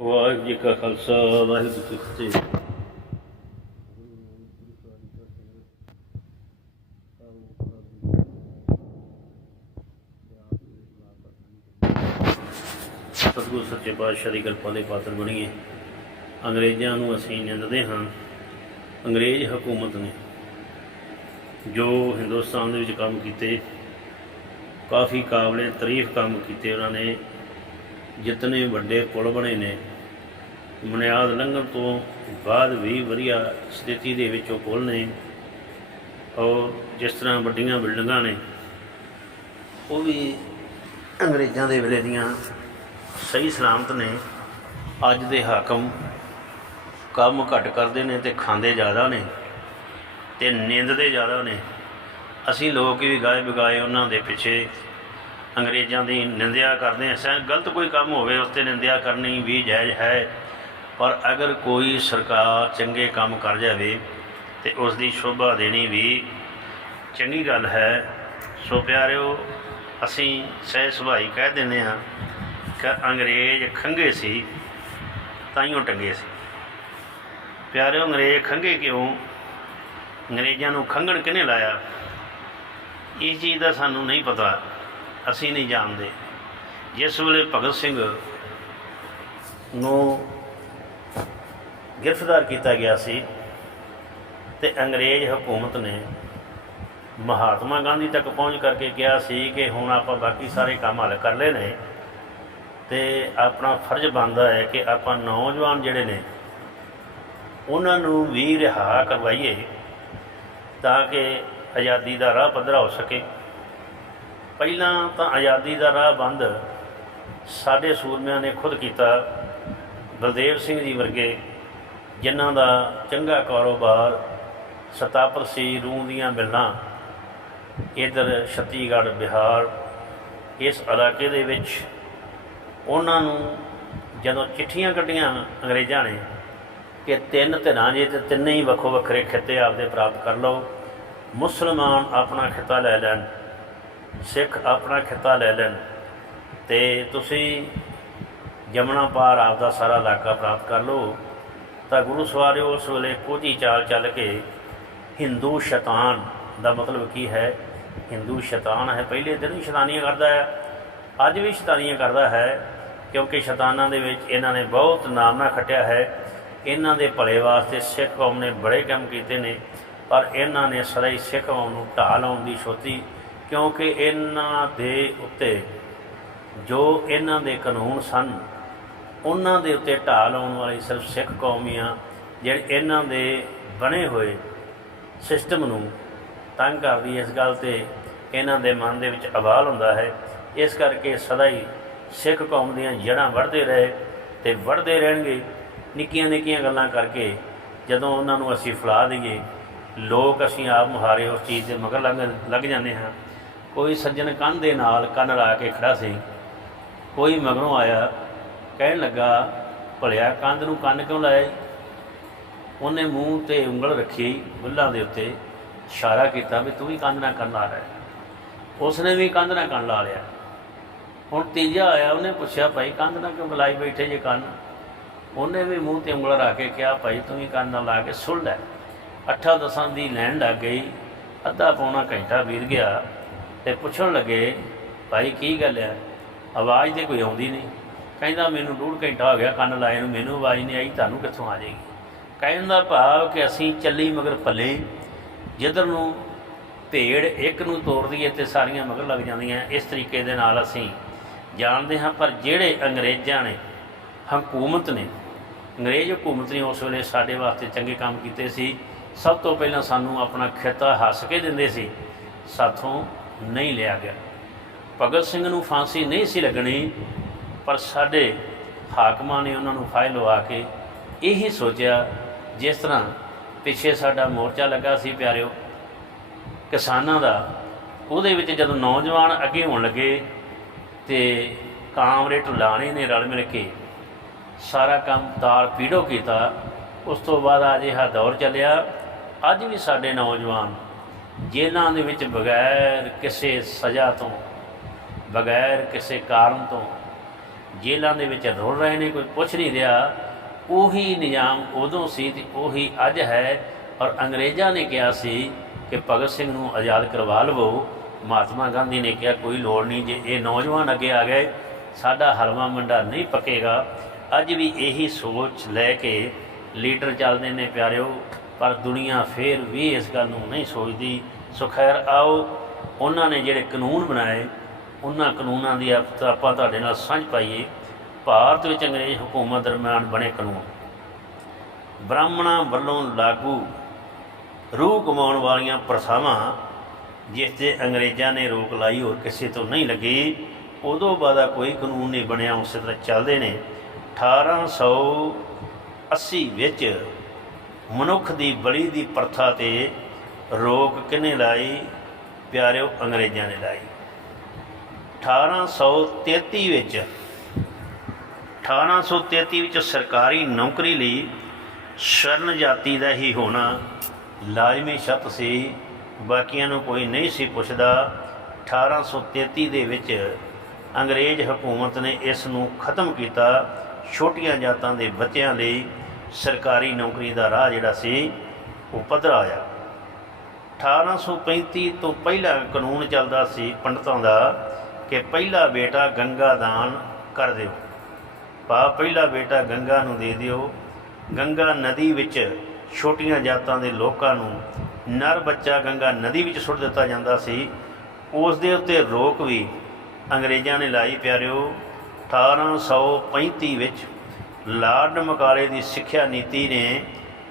ਵਾਹਿਗੁਰੂ ਜੀ ਕਾ ਖਾਲਸਾ, ਵਾਹਿਗੁਰੂ ਜੀ ਕੀ ਫਤਿਹ। ਸਤਿਗੁਰ ਸੱਚੇ ਪਾਤਸ਼ਾਹ ਦੀ ਕਿਰਪਾ ਦੇ ਪਾਤਰ ਬਣੀਏ। ਅੰਗਰੇਜ਼ਾਂ ਨੂੰ ਅਸੀਂ ਨਿੰਦਦੇ ਹਾਂ। ਅੰਗਰੇਜ਼ ਹਕੂਮਤ ਨੇ ਜੋ ਹਿੰਦੁਸਤਾਨ ਦੇ ਵਿੱਚ ਕੰਮ ਕੀਤੇ, ਕਾਫੀ ਕਾਬਲੇ ਤਾਰੀਫ ਕੰਮ ਕੀਤੇ ਉਹਨਾਂ ਨੇ, ਜਿਤਨੇ ਵੱਡੇ ਪੁਲ ਬਣੇ ਨੇ ਬੁਨਿਆਦ ਲੰਘਣ ਤੋਂ ਬਾਅਦ ਵੀ ਵਧੀਆ ਸਥਿਤੀ ਦੇ ਵਿੱਚ ਉਹ ਪੁਲ ਨੇ। ਔਰ ਜਿਸ ਤਰ੍ਹਾਂ ਵੱਡੀਆਂ ਬਿਲਡਿੰਗਾਂ ਨੇ, ਉਹ ਵੀ ਅੰਗਰੇਜ਼ਾਂ ਦੇ ਵੇਲੇ ਦੀਆਂ ਸਹੀ ਸਲਾਮਤ ਨੇ। ਅੱਜ ਦੇ ਹਾਕਮ ਕੰਮ ਘੱਟ ਕਰਦੇ ਨੇ ਤੇ ਖਾਂਦੇ ਜ਼ਿਆਦਾ ਨੇ ਤੇ ਨਿੰਦਦੇ ਜ਼ਿਆਦਾ ਨੇ। ਅਸੀਂ ਲੋਕ ਵੀ ਗਾਏ ਬਗਾਏ ਉਹਨਾਂ ਦੇ ਪਿੱਛੇ ਅੰਗਰੇਜ਼ਾਂ ਦੀ ਨਿੰਦਿਆ ਕਰਦੇ ਹਾਂ। ਸੈਂ ਗਲਤ ਕੋਈ ਕੰਮ ਹੋਵੇ, ਉਸ ਤੇ ਨਿੰਦਿਆ ਕਰਨੀ ਵੀ ਜਾਇਜ਼ ਹੈ। ਪਰ ਅਗਰ ਕੋਈ ਸਰਕਾਰ ਚੰਗੇ ਕੰਮ ਕਰ ਜਾਵੇ ਤੇ ਉਸ ਦੀ ਸ਼ੋਭਾ ਦੇਣੀ ਵੀ ਚੰਗੀ ਗੱਲ ਹੈ, ਸੋ ਪਿਆਰਿਓ, ਅਸੀਂ ਸਹਿ ਸੁਭਾਈ ਕਹਿ ਦਿੰਦੇ ਹਾਂ ਕਿ ਅੰਗਰੇਜ਼ ਖੰਗੇ ਸੀ, ਤਾਈਓ ਟੰਗੇ ਸੀ। ਪਿਆਰਿਓ, ਅੰਗਰੇਜ਼ ਖੰਗੇ ਕਿਉਂ? ਅੰਗਰੇਜ਼ਾਂ ਨੂੰ ਖੰਗਣ ਕਿਹਨੇ ਲਾਇਆ? ਇਸ ਚੀਜ਼ ਦਾ ਸਾਨੂੰ ਨਹੀਂ ਪਤਾ, ਅਸੀਂ ਨਹੀਂ ਜਾਣਦੇ। ਜਿਸ ਵੇਲੇ ਭਗਤ ਸਿੰਘ ਨੂੰ ਗ੍ਰਿਫਤਾਰ ਕੀਤਾ ਗਿਆ ਸੀ ਤੇ ਅੰਗਰੇਜ਼ ਹਕੂਮਤ ਨੇ ਮਹਾਤਮਾ ਗਾਂਧੀ ਤੱਕ ਪਹੁੰਚ ਕਰਕੇ ਕਿਹਾ ਸੀ ਕਿ ਹੁਣ ਆਪਾਂ ਬਾਕੀ ਸਾਰੇ ਕੰਮ ਹੱਲ ਕਰ ਲਏ ਨੇ ਤੇ ਆਪਣਾ ਫਰਜ਼ ਬਣਦਾ ਹੈ ਕਿ ਆਪਾਂ ਨੌਜਵਾਨ ਜਿਹੜੇ ਨੇ, ਉਹਨਾਂ ਨੂੰ ਵੀ ਰਿਹਾ ਕਰਵਾਈਏ ਤਾਂ ਕਿ ਆਜ਼ਾਦੀ ਦਾ ਰਾਹ ਪੱਧਰਾ ਹੋ ਸਕੇ। ਪਹਿਲਾਂ ਤਾਂ ਆਜ਼ਾਦੀ ਦਾ ਰਾਹ ਬੰਦ ਸਾਡੇ ਸੂਰਮਿਆਂ ਨੇ ਖੁਦ ਕੀਤਾ, ਬਲਦੇਵ ਸਿੰਘ ਜੀ ਵਰਗੇ ਜਿਨ੍ਹਾਂ ਦਾ ਚੰਗਾ ਕਾਰੋਬਾਰ ਸਤਾਪਰ ਸੀ ਰੂਹ ਦੀਆਂ ਮਿਲਾਂ ਇਧਰ ਛੱਤੀਗੜ੍ਹ ਬਿਹਾਰ, ਇਸ ਇਲਾਕੇ ਦੇ ਵਿੱਚ ਉਹਨਾਂ ਨੂੰ ਜਦੋਂ ਚਿੱਠੀਆਂ ਕੱਢੀਆਂ ਅੰਗਰੇਜ਼ਾਂ ਨੇ ਕਿ ਤਿੰਨ ਧਿਰਾਂ ਜੇ ਤੇ ਤਿੰਨੇ ਹੀ ਵੱਖੋ ਵੱਖਰੇ ਖਿੱਤੇ ਆਪਦੇ ਪ੍ਰਾਪਤ ਕਰ ਲਓ, ਮੁਸਲਮਾਨ ਆਪਣਾ ਖਿੱਤਾ ਲੈ ਲੈਣ, ਸਿੱਖ ਆਪਣਾ ਖਿੱਤਾ ਲੈ ਲੈਣ ਤੇ ਤੁਸੀਂ ਜਮਨਾ ਪਾਰ ਆਪਦਾ ਸਾਰਾ ਇਲਾਕਾ ਪ੍ਰਾਪਤ ਕਰ ਲਓ। ਤਾਂ ਗੁਰੂ ਸਵਾਰਿਓ ਉਸ ਵੇਲੇ ਕੋਝੀ ਚਾਲ ਚੱਲ ਕੇ, ਹਿੰਦੂ ਸ਼ੈਤਾਨ ਦਾ ਮਤਲਬ ਕੀ ਹੈ? ਹਿੰਦੂ ਸ਼ੈਤਾਨ ਹੈ। ਪਹਿਲੇ ਦਿਨ ਹੀ ਸ਼ੈਤਾਨੀਆਂ ਕਰਦਾ ਹੈ। ਅੱਜ ਵੀ ਸ਼ੈਤਾਨੀਆਂ ਕਰਦਾ ਹੈ, ਕਿਉਂਕਿ ਸ਼ੈਤਾਨਾਂ ਦੇ ਵਿੱਚ ਇਹਨਾਂ ਨੇ ਬਹੁਤ ਨਾਮਨਾ ਖਟਿਆ ਹੈ। ਇਹਨਾਂ ਦੇ ਭਲੇ ਵਾਸਤੇ ਸਿੱਖ ਕੌਮ ਨੇ ਬੜੇ ਕੰਮ ਕੀਤੇ ਨੇ, ਪਰ ਇਹਨਾਂ ਨੇ ਸਦਾ ਹੀ ਸਿੱਖ ਕੌਮ ਨੂੰ ਢਾਹ ਲਾਉਣ ਦੀ ਸੋਚੀ, ਕਿਉਂਕਿ ਇਹਨਾਂ ਦੇ ਉੱਤੇ ਜੋ ਇਹਨਾਂ ਦੇ ਕਾਨੂੰਨ ਸਨ ਉਹਨਾਂ ਦੇ ਉੱਤੇ ਢਾਲ ਆਉਣ ਵਾਲੀ ਸਿਰਫ ਸਿੱਖ ਕੌਮੀਆਂ ਜਿਹੜੇ ਇਹਨਾਂ ਦੇ ਬਣੇ ਹੋਏ ਸਿਸਟਮ ਨੂੰ ਤੰਗ ਕਰਦੀ ਇਸ ਗੱਲ ਤੇ ਇਹਨਾਂ ਦੇ ਮਨ ਦੇ ਵਿੱਚ ਅਵਾਲ ਹੁੰਦਾ ਹੈ। ਇਸ ਕਰਕੇ ਸਦਾ ਹੀ ਸਿੱਖ ਕੌਮ ਦੀਆਂ ਜੜ੍ਹਾਂ ਵੜਦੇ ਰਹੇ ਤੇ ਵੜਦੇ ਰਹਿਣਗੇ। ਨਿੱਕੀਆਂ ਨਿੱਕੀਆਂ ਗੱਲਾਂ ਕਰਕੇ ਜਦੋਂ ਉਹਨਾਂ ਨੂੰ ਅਸੀਂ ਫਲਾ ਦਈਏ, ਲੋਕ ਅਸੀਂ ਆਪ ਮੁਹਾਰੇ ਉਸ ਚੀਜ਼ ਦੇ ਮਗਰ ਲੱਗ ਲੱਗ ਜਾਂਦੇ ਹਾਂ। ਕੋਈ ਸੱਜਣ ਕੰਨ ਦੇ ਨਾਲ ਕੰਨ ਲਾ ਕੇ ਖੜਾ ਸੀ, ਕੋਈ ਮਗਰੋਂ ਆਇਆ ਕਹਿਣ ਲੱਗਾ, ਭਲਿਆ ਕੰਧ ਨੂੰ ਕੰਨ ਕਿਉਂ ਲਾਇਆ ਜੀ? ਉਹਨੇ ਮੂੰਹ ਤੇ ਉਂਗਲ ਰੱਖੀ, ਬੁੱਲਾਂ ਦੇ ਉੱਤੇ ਇਸ਼ਾਰਾ ਕੀਤਾ ਵੀ ਤੂੰ ਵੀ ਕੰਧ ਨਾਲ ਕੰਨ ਲਾ ਰਿਹਾ। ਉਸਨੇ ਵੀ ਕੰਧ ਨਾਲ ਕੰਨ ਲਾ ਲਿਆ। ਹੁਣ ਤੀਜਾ ਆਇਆ, ਉਹਨੇ ਪੁੱਛਿਆ, ਭਾਈ ਕੰਧ ਨਾਲ ਕਿਉਂ ਲਾਈ ਬੈਠੇ ਜੇ ਕੰਨ? ਉਹਨੇ ਵੀ ਮੂੰਹ ਤੇ ਉਂਗਲ ਰੱਖ ਕੇ ਕਿਹਾ, ਭਾਈ ਤੂੰ ਵੀ ਕੰਨ ਨਾਲ ਲਾ ਕੇ ਸੁਣ ਲੈ। ਅੱਠਾਂ ਦਸਾਂ ਦੀ ਲੈਣ ਲੱਗ ਗਈ, ਅੱਧਾ ਪੌਣਾ ਘੰਟਾ ਬੀਤ ਗਿਆ ਤੇ ਪੁੱਛਣ ਲੱਗੇ, ਭਾਈ ਕੀ ਗੱਲ ਹੈ ਆਵਾਜ਼ ਤੇ ਕੋਈ ਆਉਂਦੀ ਨਹੀਂ? ਕਹਿੰਦਾ ਮੈਨੂੰ ਡੂਢ ਘੰਟਾ ਹੋ ਗਿਆ ਕੰਨ ਲਾਏ ਨੂੰ, ਮੈਨੂੰ ਆਵਾਜ਼ ਨਹੀਂ ਆਈ, ਤੁਹਾਨੂੰ ਕਿੱਥੋਂ ਆ ਜਾਏਗੀ? ਕਹਿਣ ਦਾ ਭਾਵ ਕਿ ਅਸੀਂ ਚੱਲੀ ਮਗਰ ਭੱਲੇ ਜਿੱਧਰ ਨੂੰ ਭੇੜ ਇੱਕ ਨੂੰ ਤੋੜਦੀ ਹੈ ਤੇ ਸਾਰੀਆਂ ਮਗਰ ਲੱਗ ਜਾਂਦੀਆਂ। ਇਸ ਤਰੀਕੇ ਦੇ ਨਾਲ ਅਸੀਂ ਜਾਣਦੇ ਹਾਂ, ਪਰ ਜਿਹੜੇ ਅੰਗਰੇਜ਼ਾਂ ਨੇ, ਹਕੂਮਤ ਨੇ, ਅੰਗਰੇਜ਼ ਹਕੂਮਤ ਨੇ ਉਸ ਵੇਲੇ ਸਾਡੇ ਵਾਸਤੇ ਚੰਗੇ ਕੰਮ ਕੀਤੇ ਸੀ। ਸਭ ਤੋਂ ਪਹਿਲਾਂ ਸਾਨੂੰ ਆਪਣਾ ਖਿੱਤਾ ਹੱਸ ਕੇ ਦਿੰਦੇ ਸੀ, ਸਾਥੋਂ ਨਹੀਂ ਲਿਆ ਗਿਆ। ਭਗਤ ਸਿੰਘ ਨੂੰ ਫਾਂਸੀ ਨਹੀਂ ਸੀ ਲੱਗਣੀ ਪਰ ਸਾਡੇ ਹਾਕਮਾਂ ਨੇ ਉਹਨਾਂ ਨੂੰ ਫਾਇਲ ਲਵਾ ਕੇ ਇਹੀ ਸੋਚਿਆ, ਜਿਸ ਤਰ੍ਹਾਂ ਪਿੱਛੇ ਸਾਡਾ ਮੋਰਚਾ ਲੱਗਾ ਸੀ ਪਿਆਰਿਓ, ਕਿਸਾਨਾਂ ਦਾ, ਉਹਦੇ ਵਿੱਚ ਜਦੋਂ ਨੌਜਵਾਨ ਅੱਗੇ ਹੋਣ ਲੱਗੇ ਤੇ ਕਾਮਰੇ ਟੁਲਾਣੇ ਨੇ ਰਲ ਮਿਲ ਕੇ ਸਾਰਾ ਕੰਮ ਤਾਲ ਪੀੜੋ ਕੀਤਾ, ਉਸ ਤੋਂ ਬਾਅਦ ਅੱਜ ਇਹ ਦੌਰ ਚੱਲਿਆ। ਅੱਜ ਵੀ ਸਾਡੇ ਨੌਜਵਾਨ ਜੇਲ੍ਹਾਂ ਦੇ ਵਿੱਚ ਬਗੈਰ ਕਿਸੇ ਸਜ਼ਾ ਤੋਂ, ਬਗੈਰ ਕਿਸੇ ਕਾਰਨ ਤੋਂ ਜੇਲ੍ਹਾਂ ਦੇ ਵਿੱਚ ਰੁਲ ਰਹੇ ਨੇ, ਕੋਈ ਪੁੱਛ ਨਹੀਂ ਰਿਹਾ। ਉਹੀ ਨਿਯਾਮ ਉਦੋਂ ਸੀ ਤੇ ਉਹੀ ਅੱਜ ਹੈ। ਔਰ ਅੰਗਰੇਜ਼ਾਂ ਨੇ ਕਿਹਾ ਸੀ ਕਿ ਭਗਤ ਸਿੰਘ ਨੂੰ ਆਜ਼ਾਦ ਕਰਵਾ ਲਵੋ। ਮਹਾਤਮਾ ਗਾਂਧੀ ਨੇ ਕਿਹਾ, ਕੋਈ ਲੋੜ ਨਹੀਂ, ਜੇ ਇਹ ਨੌਜਵਾਨ ਅੱਗੇ ਆ ਗਏ, ਸਾਡਾ ਹਲਵਾ ਮੰਡਾ ਨਹੀਂ ਪੱਕੇਗਾ। ਅੱਜ ਵੀ ਇਹੀ ਸੋਚ ਲੈ ਕੇ ਲੀਡਰ ਚੱਲਦੇ ਨੇ, ਪਿਆਰਿਓ। ਪਰ ਦੁਨੀਆ ਫੇਰ ਵੀ ਇਸ ਗੱਲ ਨੂੰ ਨਹੀਂ ਸੋਚਦੀ। ਸੋ ਖੈਰ, ਆਓ, ਉਹਨਾਂ ਨੇ ਜਿਹੜੇ ਕਾਨੂੰਨ ਬਣਾਏ ਉਹਨਾਂ ਕਾਨੂੰਨਾਂ ਦੀ ਆਪਾਂ ਤੁਹਾਡੇ ਨਾਲ ਸਾਂਝ ਪਾਈਏ। ਭਾਰਤ ਵਿੱਚ ਅੰਗਰੇਜ਼ ਹਕੂਮਤ ਦਰਮਿਆਨ ਬਣੇ ਕਾਨੂੰਨ। ਬ੍ਰਾਹਮਣਾਂ ਵੱਲੋਂ ਲਾਗੂ ਰੂਹ ਕਮਾਉਣ ਵਾਲੀਆਂ ਪ੍ਰਥਾਵਾਂ, ਜਿਸ ਤੇ ਅੰਗਰੇਜ਼ਾਂ ਨੇ ਰੋਕ ਲਾਈ ਹੋਰ ਕਿਸੇ ਤੋਂ ਨਹੀਂ ਲੱਗੀ, ਉਦੋਂ ਬਾਅਦ ਕੋਈ ਕਾਨੂੰਨ ਨਹੀਂ ਬਣਿਆ, ਉਸੇ ਤਰ੍ਹਾਂ ਚੱਲਦੇ ਨੇ। 1880 ਵਿੱਚ ਮਨੁੱਖ ਦੀ ਬਲੀ ਦੀ ਪ੍ਰਥਾ ਤੇ ਰੋਕ ਕਿਹਨੇ ਲਾਈ? ਪਿਆਰਿਓ, ਅੰਗਰੇਜ਼ਾਂ ਨੇ ਲਾਈ। 1833 ਵਿੱਚ 1833 ਵਿੱਚ ਸਰਕਾਰੀ ਨੌਕਰੀ ਲਈ ਸ਼ਰਨ ਜਾਤੀ ਦਾ ਹੀ ਹੋਣਾ ਲਾਜ਼ਮੀ ਸ਼ਰਤ ਸੀ। ਬਾਕੀਆਂ ਨੂੰ ਕੋਈ ਨਹੀਂ ਸੀ ਪੁੱਛਦਾ। 1833 ਦੇ ਵਿੱਚ ਅੰਗਰੇਜ਼ ਹਕੂਮਤ ਨੇ ਇਸ ਨੂੰ ਖਤਮ ਕੀਤਾ। ਛੋਟੀਆਂ ਜਾਤਾਂ ਦੇ ਬੱਚਿਆਂ ਲਈ ਸਰਕਾਰੀ ਨੌਕਰੀ ਦਾ ਰਾਹ ਜਿਹੜਾ ਸੀ, ਉਹ ਪੱਧਰਾ ਪੱਧਰਾਇਆ 1835 ਤੋਂ ਪਹਿਲਾਂ ਕਾਨੂੰਨ ਚੱਲਦਾ ਸੀ ਪੰਡਤਾਂ ਦਾ। ਕਿ ਪਹਿਲਾ ਬੇਟਾ ਗੰਗਾ ਦਾਨ ਕਰ ਦਿਓ। ਪਾ ਪਹਿਲਾ ਬੇਟਾ ਗੰਗਾ ਨੂੰ ਦੇ ਦਿਓ। ਗੰਗਾ ਨਦੀ ਵਿੱਚ ਛੋਟੀਆਂ ਜਾਤਾਂ ਦੇ ਲੋਕਾਂ ਨੂੰ ਨਰ ਬੱਚਾ ਗੰਗਾ ਨਦੀ ਵਿੱਚ ਸੁੱਟ ਦਿੱਤਾ ਜਾਂਦਾ ਸੀ। ਉਸ ਦੇ ਉੱਤੇ ਰੋਕ ਵੀ ਅੰਗਰੇਜ਼ਾਂ ਨੇ ਲਾਈ, ਪਿਆਰਿਓ। 1835 ਵਿੱਚ ਲਾਰਡ ਮਕਾਲੇ ਦੀ ਸਿੱਖਿਆ ਨੀਤੀ ਨੇ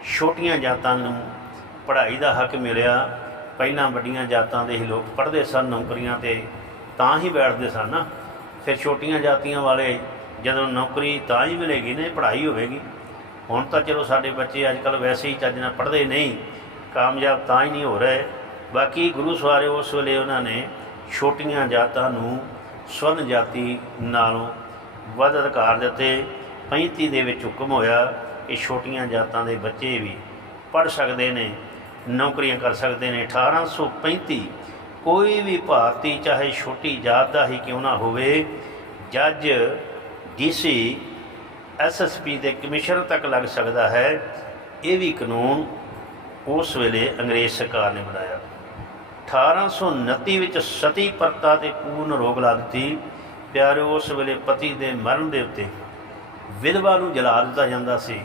ਛੋਟੀਆਂ ਜਾਤਾਂ ਨੂੰ ਪੜ੍ਹਾਈ ਦਾ ਹੱਕ ਮਿਲਿਆ। ਪਹਿਲਾਂ ਵੱਡੀਆਂ ਜਾਤਾਂ ਦੇ ਹੀ ਲੋਕ ਪੜ੍ਹਦੇ ਸਨ ਨੌਕਰੀਆਂ ਤੇ। ਤਾਂ ਹੀ ਬੈਠਦੇ ਸਨ ਨਾ। ਫਿਰ ਛੋਟੀਆਂ ਜਾਤੀਆਂ ਵਾਲੇ ਜਦੋਂ ਨੌਕਰੀ ਤਾਂ ਹੀ ਮਿਲੇਗੀ ਨਾ ਪੜ੍ਹਾਈ ਹੋਵੇਗੀ। ਹੁਣ ਤਾਂ ਚਲੋ ਸਾਡੇ ਬੱਚੇ ਅੱਜ ਕੱਲ ਵੈਸੇ ਹੀ ਚੱਜ ਨਾਲ ਪੜ੍ਹਦੇ ਨਹੀਂ, ਕਾਮਯਾਬ ਤਾਂ ਹੀ ਨਹੀਂ ਹੋ ਰਹੇ। ਬਾਕੀ ਗੁਰੂ ਸਵਾਰੇ ਉਸ ਵੇਲੇ ਉਹਨਾਂ ਨੇ ਛੋਟੀਆਂ ਜਾਤਾਂ ਨੂੰ ਸਵਰਨ ਜਾਤੀ ਨਾਲੋਂ ਵੱਧ ਅਧਿਕਾਰ ਦਿੱਤੇ। 35 ਦੇ ਵਿੱਚ ਹੁਕਮ ਹੋਇਆ ਕਿ ਛੋਟੀਆਂ ਜਾਤਾਂ ਦੇ ਬੱਚੇ ਵੀ ਪੜ੍ਹ ਸਕਦੇ ਨੇ, ਨੌਕਰੀਆਂ ਕਰ ਸਕਦੇ ਨੇ। 1835 ਕੋਈ ਵੀ ਭਾਰਤੀ, ਚਾਹੇ ਛੋਟੀ ਜਾਤ ਦਾ ਹੀ ਕਿਉਂ ਨਾ ਹੋਵੇ, ਜੱਜ ਡੀਸੀ ਐਸਐਸਪੀ ਦੇ ਕਮਿਸ਼ਨਰ ਤੱਕ ਲੱਗ ਸਕਦਾ ਹੈ। ਇਹ ਵੀ ਕਾਨੂੰਨ ਉਸ ਵੇਲੇ ਅੰਗਰੇਜ਼ ਸਰਕਾਰ ਨੇ ਬਣਾਇਆ। 1829 ਵਿੱਚ ਸਤੀ ਪ੍ਰਥਾ ਤੇ ਪੂਰਨ ਰੋਕ ਲਾ ਦਿੱਤੀ। ਪਿਆਰਿਓ, ਉਸ ਵੇਲੇ ਪਤੀ ਦੇ ਮਰਨ ਦੇ ਉੱਤੇ ਵਿਧਵਾ ਨੂੰ ਜਲਾ ਦਿੱਤਾ ਜਾਂਦਾ ਸੀ।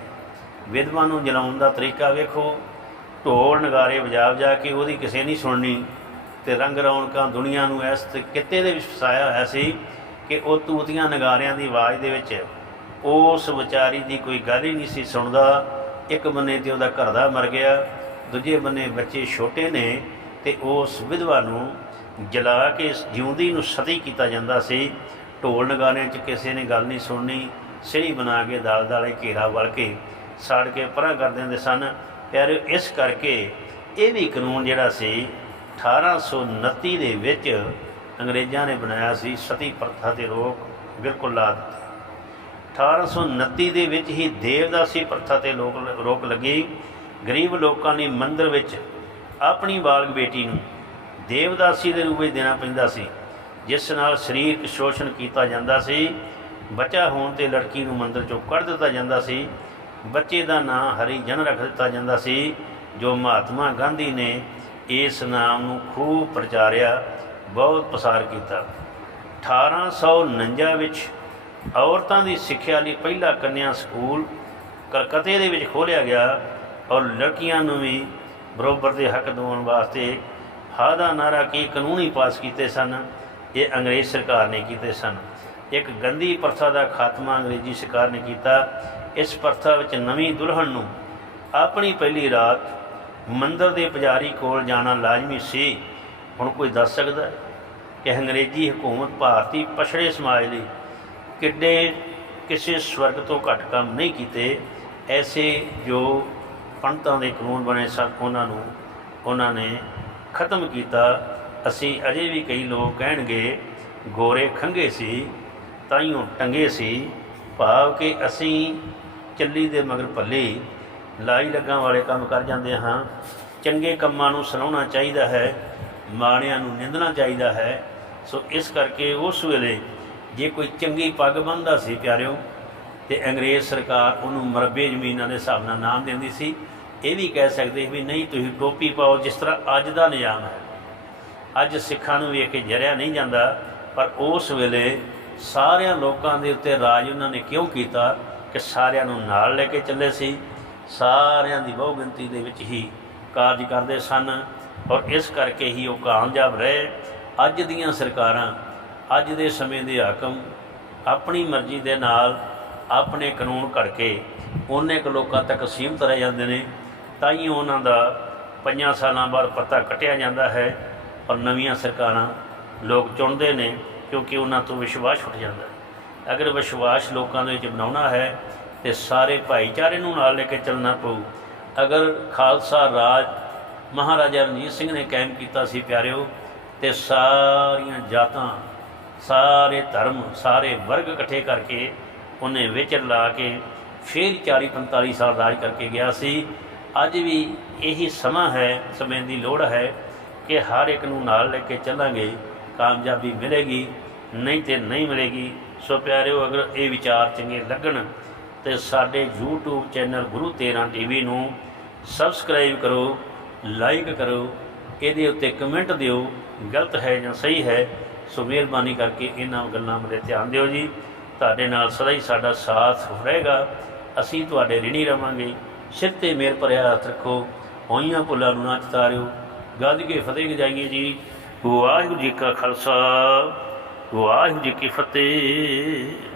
ਵਿਧਵਾ ਨੂੰ ਜਲਾਉਣ ਦਾ ਤਰੀਕਾ ਵੇਖੋ। ਢੋਲ ਨਗਾਰੇ ਵਜਾ ਵਜਾ ਕੇ ਉਹਦੀ ਕਿਸੇ ਨਹੀਂ ਸੁਣਨੀ। ਤੇ ਰੰਗ ਰੌਣਕਾਂ ਦੁਨੀਆ ਨੂੰ ਇਸ ਤੇ ਕਿਤੇ ਦੇ ਵਿੱਚ ਫਸਾਇਆ ਹੋਇਆ ਸੀ ਕਿ ਉਹ ਤੂਤੀਆਂ ਨਗਾਰਿਆਂ ਦੀ ਆਵਾਜ਼ ਦੇ ਵਿੱਚ ਉਸ ਵਿਚਾਰੀ ਦੀ ਕੋਈ ਗੱਲ ਹੀ ਨਹੀਂ ਸੀ ਸੁਣਦਾ। ਇੱਕ ਬੰਨੇ ਤੇ ਉਹਦਾ ਘਰ ਦਾ ਮਰ ਗਿਆ, ਦੂਜੇ ਬੰਨੇ ਬੱਚੇ ਛੋਟੇ ਨੇ ਤੇ ਉਸ ਵਿਧਵਾ ਨੂੰ ਜਲਾ ਕੇ ਜਿਉਂਦੀ ਨੂੰ ਸਤੀ ਕੀਤਾ ਜਾਂਦਾ ਸੀ। ਢੋਲ ਨਗਾਰਿਆਂ 'ਚ ਕਿਸੇ ਨੇ ਗੱਲ ਨਹੀਂ ਸੁਣਨੀ, ਸਿਹੀ ਬਣਾ ਕੇ ਦਾਲ ਦਾਲੇ ਘੇਰਾ ਵਲ ਕੇ ਸਾੜ ਕੇ ਪਰਾਂ ਕਰ ਦਿੰਦੇ ਸਨ। ਪਿਆਰੇ ਇਸ ਕਰਕੇ ਇਹ ਵੀ ਕਾਨੂੰਨ ਜਿਹੜਾ ਸੀ 1829 ਦੇ ਵਿੱਚ ਅੰਗਰੇਜ਼ਾਂ ਨੇ ਬਣਾਇਆ ਸੀ ਸਤੀ ਪ੍ਰਥਾ ਤੇ ਰੋਕ, ਬਿਲਕੁਲ ਲਾ ਦਿੱਤੀ। 1829 ਦੇ ਵਿੱਚ ਹੀ ਦੇਵਦਾਸੀ ਪ੍ਰਥਾ ਤੇ ਲੋਕ ਰੋਕ ਲੱਗੀ। ਗਰੀਬ ਲੋਕਾਂ ਲਈ ਮੰਦਰ ਵਿੱਚ ਆਪਣੀ ਬਾਲਗ ਬੇਟੀ ਨੂੰ ਦੇਵਦਾਸੀ ਦੇ ਰੂਪ ਵਿੱਚ ਦੇਣਾ ਪੈਂਦਾ ਸੀ, ਜਿਸ ਨਾਲ ਸਰੀਰਕ ਸ਼ੋਸ਼ਣ ਕੀਤਾ ਜਾਂਦਾ ਸੀ। ਬੱਚਾ ਹੋਣ ਤੇ ਲੜਕੀ ਨੂੰ ਮੰਦਰ ਚੋਂ ਕੱਢ ਦਿੱਤਾ ਜਾਂਦਾ ਸੀ। ਬੱਚੇ ਦਾ ਨਾਂ ਹਰੀ ਜਨ ਰੱਖ ਦਿੱਤਾ ਜਾਂਦਾ ਸੀ, ਜੋ ਮਹਾਤਮਾ ਗਾਂਧੀ ਨੇ ਇਸ ਨਾਮ ਨੂੰ ਖੂਬ ਪ੍ਰਚਾਰਿਆ, ਬਹੁਤ ਪ੍ਰਸਾਰ ਕੀਤਾ। 1849 ਵਿੱਚ ਔਰਤਾਂ ਦੀ ਸਿੱਖਿਆ ਲਈ ਪਹਿਲਾ ਕੰਨਿਆ ਸਕੂਲ ਕਲਕੱਤੇ ਦੇ ਵਿੱਚ ਖੋਲ੍ਹਿਆ ਗਿਆ ਔਰ ਲੜਕੀਆਂ ਨੂੰ ਵੀ ਬਰਾਬਰ ਦੇ ਹੱਕ ਦਿਵਾਉਣ ਵਾਸਤੇ ਹਾਂ ਦਾ ਨਾਰਾ ਕੀ ਕਾਨੂੰਨੀ ਪਾਸ ਕੀਤੇ ਸਨ, ਇਹ ਅੰਗਰੇਜ਼ ਸਰਕਾਰ ਨੇ ਕੀਤੇ ਸਨ। ਇੱਕ ਗੰਦੀ ਪ੍ਰਥਾ ਦਾ ਖਾਤਮਾ ਅੰਗਰੇਜ਼ੀ ਸਰਕਾਰ ਨੇ ਕੀਤਾ। ਇਸ ਪ੍ਰਥਾ ਵਿੱਚ ਨਵੀਂ ਦੁਲਹਨ ਨੂੰ ਆਪਣੀ ਪਹਿਲੀ ਰਾਤ ਮੰਦਰ ਦੇ ਪੁਜਾਰੀ ਕੋਲ ਜਾਣਾ ਲਾਜ਼ਮੀ ਸੀ। ਹੁਣ ਕੋਈ ਦੱਸ ਸਕਦਾ ਕਿ ਅੰਗਰੇਜ਼ੀ ਹਕੂਮਤ ਭਾਰਤੀ ਪਛੜੇ ਸਮਾਜ ਲਈ ਕਿੱਡੇ ਕਿਸੇ ਸਵਰਗ ਤੋਂ ਘੱਟ ਕੰਮ ਨਹੀਂ ਕੀਤੇ, ਐਸੇ ਜੋ ਪੰਡਤਾਂ ਦੇ ਕਾਨੂੰਨ ਬਣੇ ਸਨ, ਉਹਨਾਂ ਨੂੰ, ਉਹਨਾਂ ਨੇ ਖਤਮ ਕੀਤਾ। ਅਸੀਂ ਅਜੇ ਵੀ ਕਈ ਲੋਕ ਕਹਿਣਗੇ, ਗੋਰੇ ਖੰਗੇ ਸੀ, ਤਾਈਓ ਟੰਗੇ ਸੀ, ਭਾਵ ਕਿ ਅਸੀਂ ਚੱਲੀ ਦੇ ਮਗਰ ਭੱਲੇ। ਲਾਈ ਲੱਗਾਂ ਵਾਲੇ ਕੰਮ ਕਰ ਜਾਂਦੇ ਹਾਂ। ਚੰਗੇ ਕੰਮਾਂ ਨੂੰ ਸਲਾਉਣਾ ਚਾਹੀਦਾ ਹੈ ਮਾੜਿਆਂ ਨੂੰ ਨਿੰਦਣਾ ਚਾਹੀਦਾ ਹੈ। ਸੋ ਇਸ ਕਰਕੇ ਉਸ ਵੇਲੇ ਜੇ ਕੋਈ ਚੰਗੀ ਪੱਗ ਬੰਨ੍ਹਦਾ ਸੀ ਪਿਆਰਿਓ, ਤੇ ਅੰਗਰੇਜ਼ ਸਰਕਾਰ ਉਹਨੂੰ ਮਰਬੇ ਜ਼ਮੀਨਾਂ ਦੇ ਹਿਸਾਬ ਨਾਲ ਨਾਮ ਦਿੰਦੀ ਸੀ, ਇਹ ਵੀ ਕਹਿ ਸਕਦੇ ਵੀ ਨਹੀਂ, ਤੁਸੀਂ ਟੋਪੀ ਪਾਓ ਜਿਸ ਤਰ੍ਹਾਂ ਅੱਜ ਦਾ ਨਿਯਮ ਹੈ। ਅੱਜ ਸਿੱਖਾਂ ਨੂੰ ਵੇਖ ਕੇ ਜਰਿਆ ਨਹੀਂ ਜਾਂਦਾ, ਪਰ ਉਸ ਵੇਲੇ ਸਾਰਿਆਂ ਲੋਕਾਂ ਦੇ ਉੱਤੇ ਰਾਜ ਉਹਨਾਂ ਨੇ ਕਿਉਂ ਕੀਤਾ ਕਿ ਸਾਰਿਆਂ ਨੂੰ ਨਾਲ ਲੈ ਕੇ ਚੱਲੇ ਸੀ? ਸਾਰਿਆਂ ਦੀ ਬਹੁ ਗਿਣਤੀ ਦੇ ਵਿੱਚ ਹੀ ਕਾਰਜ ਕਰਦੇ ਸਨ ਔਰ ਇਸ ਕਰਕੇ ਹੀ ਉਹ ਕਾਮਯਾਬ ਰਹੇ। ਅੱਜ ਦੀਆਂ ਸਰਕਾਰਾਂ, ਅੱਜ ਦੇ ਸਮੇਂ ਦੇ ਹਾਕਮ ਆਪਣੀ ਮਰਜ਼ੀ ਦੇ ਨਾਲ ਆਪਣੇ ਕਾਨੂੰਨ ਘੜ ਕੇ ਉਹਨੇ ਕੁ ਲੋਕਾਂ ਤੱਕ ਸੀਮਤ ਰਹਿ ਜਾਂਦੇ ਨੇ ਤਾਂ ਹੀ ਉਹਨਾਂ ਦਾ ਪੰਜਾਂ ਸਾਲਾਂ ਬਾਅਦ ਪਤਾ ਕਟਿਆ ਜਾਂਦਾ ਹੈ ਔਰ ਨਵੀਆਂ ਸਰਕਾਰਾਂ ਲੋਕ ਚੁਣਦੇ ਨੇ ਕਿਉਂਕਿ ਉਹਨਾਂ ਤੋਂ ਵਿਸ਼ਵਾਸ ਉੱਠ ਜਾਂਦਾ ਹੈ। ਅਗਰ ਵਿਸ਼ਵਾਸ ਲੋਕਾਂ ਦੇ ਵਿੱਚ ਬਣਾਉਣਾ ਹੈ ਤੇ ਸਾਰੇ ਭਾਈਚਾਰੇ ਨੂੰ ਨਾਲ ਲੈ ਕੇ ਚੱਲਣਾ ਪਊ। ਅਗਰ ਖਾਲਸਾ ਰਾਜ ਮਹਾਰਾਜਾ ਰਣਜੀਤ ਸਿੰਘ ਨੇ ਕਾਇਮ ਕੀਤਾ ਸੀ ਪਿਆਰਿਓ, ਤੇ ਸਾਰੀਆਂ ਜਾਤਾਂ, ਸਾਰੇ ਧਰਮ, ਸਾਰੇ ਵਰਗ ਇਕੱਠੇ ਕਰਕੇ ਉਹਨੇ ਵਿੱਚ ਲਾ ਕੇ ਫਿਰ 40 45 ਸਾਲ ਰਾਜ ਕਰਕੇ ਗਿਆ ਸੀ। ਅੱਜ ਵੀ ਇਹੀ ਸਮਾਂ ਹੈ, ਸਮੇਂ ਦੀ ਲੋੜ ਹੈ ਕਿ ਹਰ ਇੱਕ ਨੂੰ ਨਾਲ ਲੈ ਕੇ ਚੱਲਾਂਗੇ, ਕਾਮਯਾਬੀ ਮਿਲੇਗੀ, ਨਹੀਂ ਤੇ ਨਹੀਂ ਮਿਲੇਗੀ। ਸੋ ਪਿਆਰਿਓ, ਅਗਰ ਇਹ ਵਿਚਾਰ ਚੰਗੇ ਲੱਗਣ ਤੇ ਸਾਡੇ YouTube ਚੈਨਲ ਗੁਰੂ 13 ਟੀਵੀ ਨੂੰ ਸਬਸਕ੍ਰਾਈਬ ਕਰੋ ਲਾਈਕ ਕਰੋ, ਇਹਦੇ ਉੱਤੇ ਕਮੈਂਟ ਦਿਓ, ਗਲਤ ਹੈ ਜਾਂ ਸਹੀ ਹੈ, ਸੋ ਮਿਹਰਬਾਨੀ ਕਰਕੇ ਇਹਨਾਂ ਗੱਲਾਂ ਮੁਰੇ ਧਿਆਨ ਦਿਓ ਜੀ। ਤੁਹਾਡੇ ਨਾਲ ਸਦਾ ਹੀ ਸਾਡਾ ਸਾਥ ਰਹੇਗਾ। ਅਸੀਂ ਤੁਹਾਡੇ ਰਿਣੀ ਰਵਾਂਗੇ। ਸਿਰ ਤੇ ਮੇਰ ਭਰਿਆ ਹੱਥ ਰੱਖੋ। ਹੋਈਆਂ ਭੁੱਲਾਂ ਨੂੰ ਨਾ ਚਤਾਰਿਓ। ਗੱਜ ਕੇ ਫਤਿਹ ਗਜਾਈਏ ਜੀ। ਵਾਹਿਗੁਰੂ ਜੀ ਕਾ ਖਾਲਸਾ। ਵਾਹਿਗੁਰੂ ਜੀ ਕੀ ਫਤਿਹ।